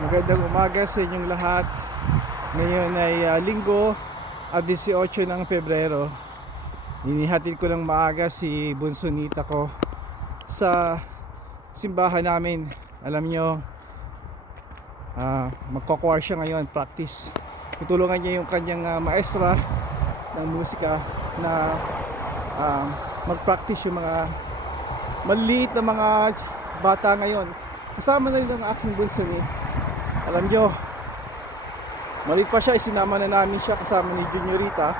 Magandang umaga sa inyong lahat. Ngayon ay linggo at 18 ng Pebrero. Inihatid ko ng maaga si Bunsonita ko sa simbahan namin. Alam nyo, magko-choir siya ngayon, practice. Tutulungan niya yung kanyang maestra ng musika na mag-practice yung mga maliliit na mga bata ngayon. Kasama na rin ang aking bunso ni. Alam nyo, maliit pa siya, isinama na namin siya kasama ni Juniorita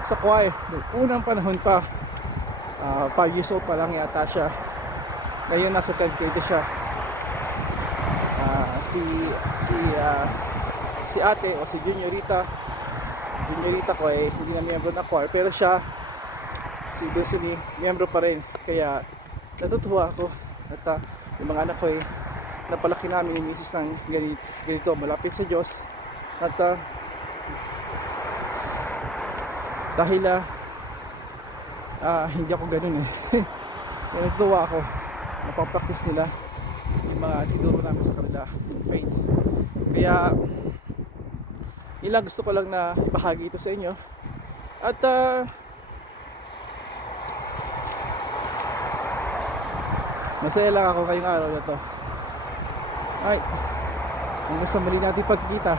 sa choir. Noong unang panahon pa, 5 years old pa lang yata siya. Ngayon nasa 10th grade siya. Si ate o si Juniorita ko ay hindi na miyembro ng choir, pero siya, si Destiny, miyembro pa rin. Kaya natutuwa ako at yung mga anak ko ay napalaki namin yung misis ng ganito, malapit sa Diyos. At dahil hindi ako ganun eh. Natutuwa ako, napapractice nila yung mga tinuro namin sa kanila, yung faith. Kaya gusto ko lang na ibahagi ito sa inyo. At masaya lang ako ngayong araw na to. Ay, hanggang sa muli natin pagkikita.